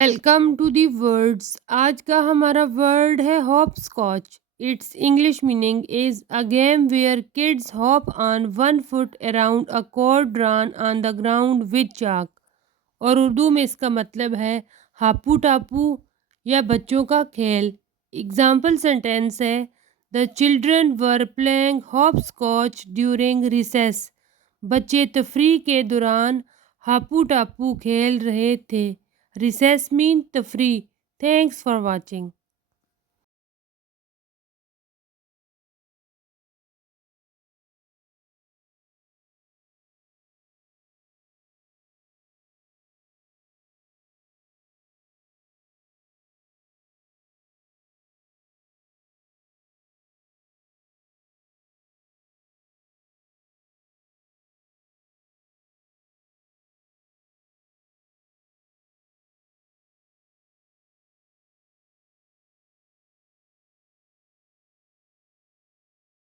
ویلکم ٹو دی ورڈس. آج کا ہمارا ورڈ ہے ہوپ اسکاچ. اٹس انگلش میننگ از اے گیم ویئر کڈز ہوپ آن ون فٹ اراؤنڈ اے کورڈ ڈران آن دا گراؤنڈ وتھ چاک. اور اردو میں اس کا مطلب ہے ہاپو ٹاپو یا بچوں کا کھیل. اگزامپل سینٹینس ہے: دا چلڈرن ور پلینگ ہوپ اسکاچ ڈیورنگ ریسیس. بچے تفریح کے دوران ہاپو ٹاپو کھیل رہے تھے. ریسیس مین تفریح. تھینکس فار واچنگ.